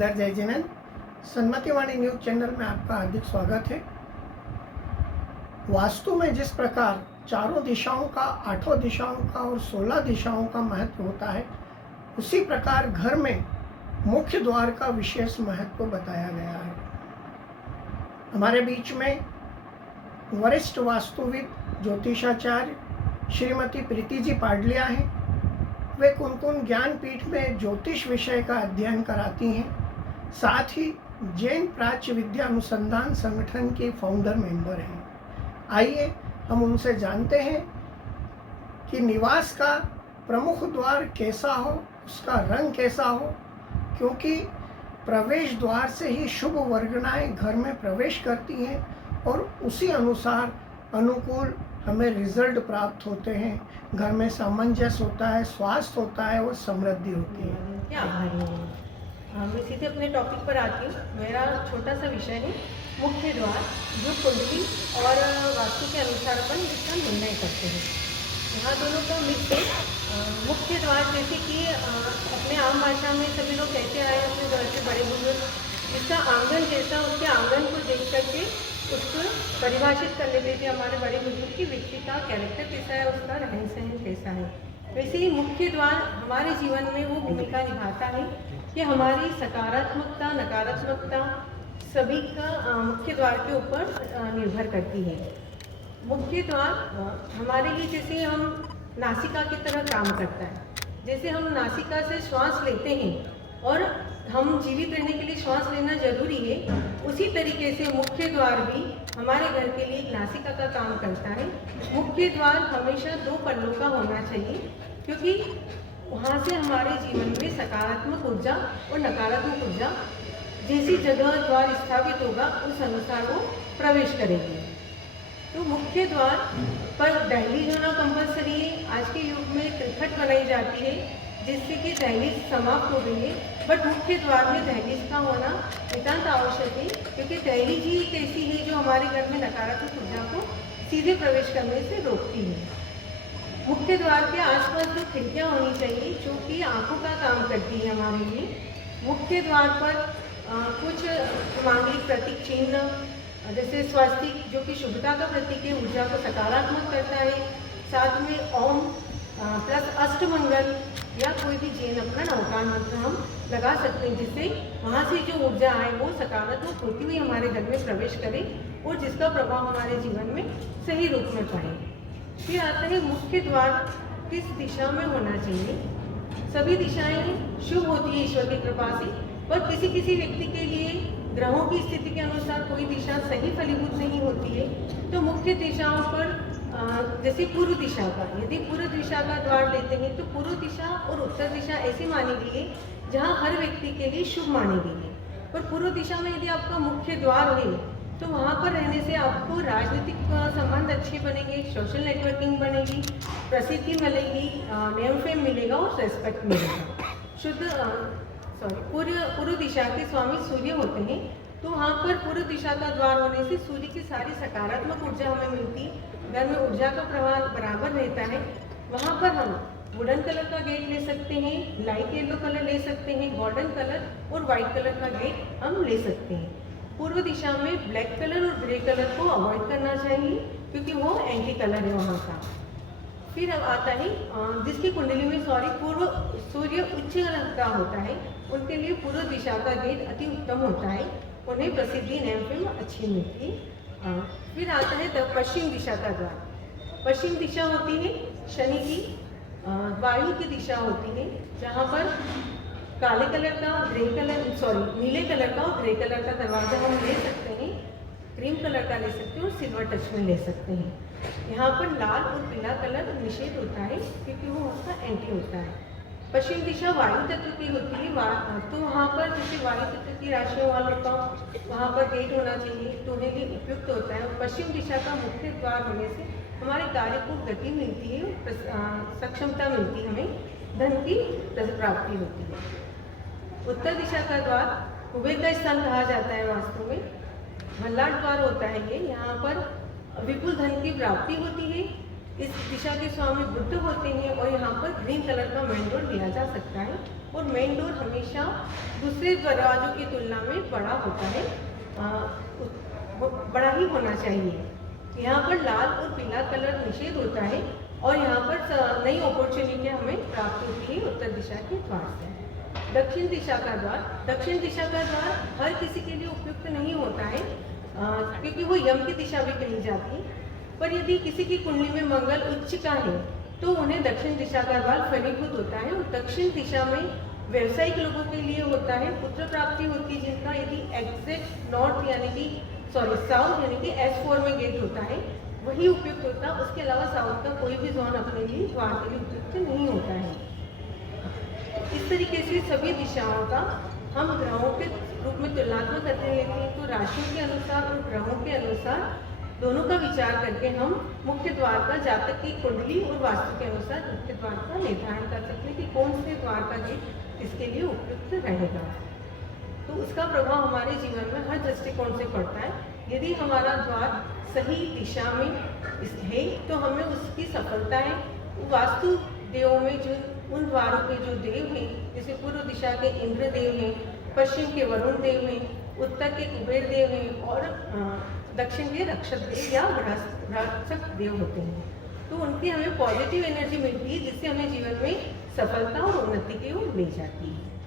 आदर जय Jinendra. सन्मतिवाणी news channel में आपका हार्दिक स्वागत है। वास्तु में जिस प्रकार चारों दिशाओं का, आठों दिशाओं का और 16 दिशाओं का महत्व होता है, उसी प्रकार घर में मुख्य द्वार का विशेष महत्व बताया गया है। हमारे बीच में वरिष्ठ वास्तुविद ज्योतिषाचार्य श्रीमती प्रीति जी पाडलिया हैं। वे कुनकुन ज्ञानपीठ में ज्योतिष विषय का अध्ययन कराती हैं। साथ ही जैन प्राच्य विद्या अनुसंधान संगठन के फाउंडर मेंबर हैं। आइए हम उनसे जानते हैं कि निवास का प्रमुख द्वार कैसा हो, उसका रंग कैसा हो, क्योंकि प्रवेश द्वार से ही शुभ वर्गनाएं घर में प्रवेश करती हैं और उसी अनुसार अनुकूल हमें रिजल्ट प्राप्त होते हैं। घर में सामंजस्य होता है, स्वास्थ्य होता है और समृद्धि होती है। मैं सीधे अपने टॉपिक पर आती हूँ। मेरा छोटा सा विषय है मुख्य द्वार, जो कुंडली और वास्तु के अनुसार अपन इसका निर्णय करते हैं। यहाँ दोनों का मिक्स है। मुख्य द्वार जैसे कि अपने आम भाषा में सभी लोग कहते आए अपने घर से बड़े बुजुर्ग, इसका आंगन कैसा, उसके आंगन को देख करके उसको परिभाषित कर लेते थे हमारे बड़े बुजुर्ग की व्यक्ति का कैरेक्टर कैसा है, उसका रहन सहन कैसा है। वैसे ही मुख्य द्वार हमारे जीवन में वो भूमिका निभाता है कि हमारी सकारात्मकता नकारात्मकता सभी का मुख्य द्वार के ऊपर निर्भर करती है। मुख्य द्वार हमारे लिए जैसे हम नासिका की तरह काम करता है। जैसे हम नासिका से श्वास लेते हैं और हम जीवित रहने के लिए श्वास लेना जरूरी है, उसी तरीके से मुख्य द्वार भी हमारे घर के लिए एक नासिका का काम करता है। मुख्य द्वार हमेशा 2 पल्लों का होना चाहिए, क्योंकि वहाँ से हमारे जीवन में सकारात्मक ऊर्जा और नकारात्मक ऊर्जा जैसी जगह द्वार स्थापित होगा उस अनुसार वो प्रवेश करेगी। तो मुख्य द्वार पर दहलीज होना कंपलसरी है। आज के युग में त्रिखट बनाई जाती है जिससे कि दहलीज समाप्त हो गई है, बट मुख्य द्वार में दहलीज का होना नितांत आवश्यक है, क्योंकि दहलीज ही एक ऐसी है जो हमारे घर में नकारात्मक ऊर्जा को सीधे प्रवेश करने से रोकती है। मुख्य द्वार के आसपास जो खिड़कियाँ होनी चाहिए जो कि आंखों का काम करती है हमारे लिए। मुख्य द्वार पर कुछ मांगलिक प्रतीक चिन्ह जैसे स्वास्तिक जो कि शुभता का प्रतीक है, ऊर्जा को सकारात्मक करता है। साथ में ओम प्लस अष्टमंगल या कोई भी जैन अपना नवकार मंत्र हम लगा सकते हैं, जिससे वहाँ से जो ऊर्जा आए वो सकारात्मक होती हुई हमारे घर में प्रवेश करे और जिसका प्रभाव हमारे जीवन में सही रूप में पड़े। फिर आता है मुख्य द्वार किस दिशा में होना चाहिए। सभी दिशाएं शुभ होती है ईश्वर की कृपा से, पर किसी किसी व्यक्ति के लिए ग्रहों की स्थिति के अनुसार कोई दिशा सही फलीभूत नहीं होती है। तो मुख्य दिशाओं पर जैसे पूर्व दिशा का, यदि पूर्व दिशा का द्वार लेते हैं तो पूर्व दिशा और उत्तर दिशा ऐसी मानी गई है जहाँ हर व्यक्ति के लिए शुभ मानी गई है। पर पूर्व दिशा में यदि आपका मुख्य द्वार है तो वहाँ पर रहने से आपको राजनीतिक संबंध अच्छे बनेंगे, सोशल नेटवर्किंग बनेगी, प्रसिद्धि मिलेगी, नेम फेम मिलेगा और रेस्पेक्ट मिलेगा। पूर्व दिशा के स्वामी सूर्य होते हैं, तो वहाँ पर पूर्व दिशा का द्वार होने से सूर्य की सारी सकारात्मक ऊर्जा हमें मिलती है, घर में ऊर्जा का प्रवाह बराबर रहता है। वहाँ पर हम वुडन कलर का गेट ले सकते हैं, लाइट येलो कलर ले सकते हैं, गोल्डन कलर और वाइट कलर का गेट हम ले सकते हैं। पूर्व दिशा में ब्लैक कलर और ग्रे कलर को अवॉइड करना चाहिए, क्योंकि वो एंटी कलर है वहाँ का। फिर अब आता है जिसकी कुंडली में पूर्व सूर्य उच्च रंग का होता है, उनके लिए पूर्व दिशा का गेट अति उत्तम होता है, उन्हें प्रसिद्धि नेम फेम अच्छी मिलती है। फिर आता है पश्चिम दिशा का द्वार। पश्चिम दिशा होती है शनि की वायु की दिशा होती है, जहाँ पर काले कलर का नीले कलर का और ग्रे कलर का दरवाजा हम ले सकते हैं, क्रीम कलर का ले सकते हैं और सिल्वर टच में ले सकते हैं। यहाँ पर लाल और पीला कलर निषेध होता है, क्योंकि वो उसका एंटी होता है। पश्चिम दिशा वायु तत्व की होती है, तो वहाँ पर जैसे वायु तत्व की राशियों वालों का वहाँ पर गेट होना चाहिए, तो उन्हें भी उपयुक्त होता है। और पश्चिम दिशा का मुख्य द्वार होने से हमारे कार्य को गति मिलती है, सक्षमता मिलती है, हमें धन की प्राप्ति होती है। उत्तर दिशा का द्वार कुबेर का स्थान कहा जाता है वास्तु में। भल्लाट द्वार होता है ये, यहाँ पर विपुल धन की प्राप्ति होती है। इस दिशा के स्वामी बुद्ध होते हैं और यहाँ पर ग्रीन कलर का मेन डोर लिया जा सकता है और मेन डोर हमेशा दूसरे दरवाजों की तुलना में बड़ा होता है, बड़ा ही होना चाहिए। यहाँ पर लाल और पीला कलर निषेध होता है और यहाँ पर नई अपॉर्चुनिटी हमें प्राप्त होती है उत्तर दिशा के द्वार से। दक्षिण दिशा का द्वार हर किसी के लिए उपयुक्त नहीं होता है, क्योंकि वो यम की दिशा भी कही जाती है। पर यदि किसी की कुंडली में मंगल उच्च का है तो उन्हें दक्षिण दिशा का द्वार फलीभूत होता है और दक्षिण दिशा में व्यवसायिक लोगों के लिए होता है पुत्र प्राप्ति होती है, जिनका यदि एग्जैक्ट नॉर्थ साउथ यानी कि S4 में गेट होता है वही उपयुक्त होता है। उसके अलावा साउथ का कोई भी जोन अपने लिए द्वार के लिए उपयुक्त नहीं होता है। इस तरीके से सभी दिशाओं का हम ग्रहों के रूप में तुलनात्मक अध्ययन लेते हैं, तो राशियों के अनुसार और ग्रहों के अनुसार दोनों का विचार करके हम मुख्य द्वार का जातक की कुंडली और वास्तु के अनुसार मुख्य द्वार का निर्धारण कर सकते हैं कि कौन से द्वार का गेट इसके लिए उपयुक्त रहेगा। तो उसका प्रभाव हमारे जीवन में हर दृष्टिकोण से पड़ता है। यदि हमारा द्वार सही दिशा में है तो हमें उसकी सफलता है। वास्तु देवों में जो उन द्वारों के जो देव हैं, जैसे पूर्व दिशा के इंद्र देव हैं, पश्चिम के वरुण देव हैं, उत्तर के कुबेर देव हैं और दक्षिण के रक्षक देव या भ्रातक देव होते हैं, तो उनकी हमें पॉजिटिव एनर्जी मिलती है जिससे हमें जीवन में सफलता और उन्नति की ओर ले जाती है।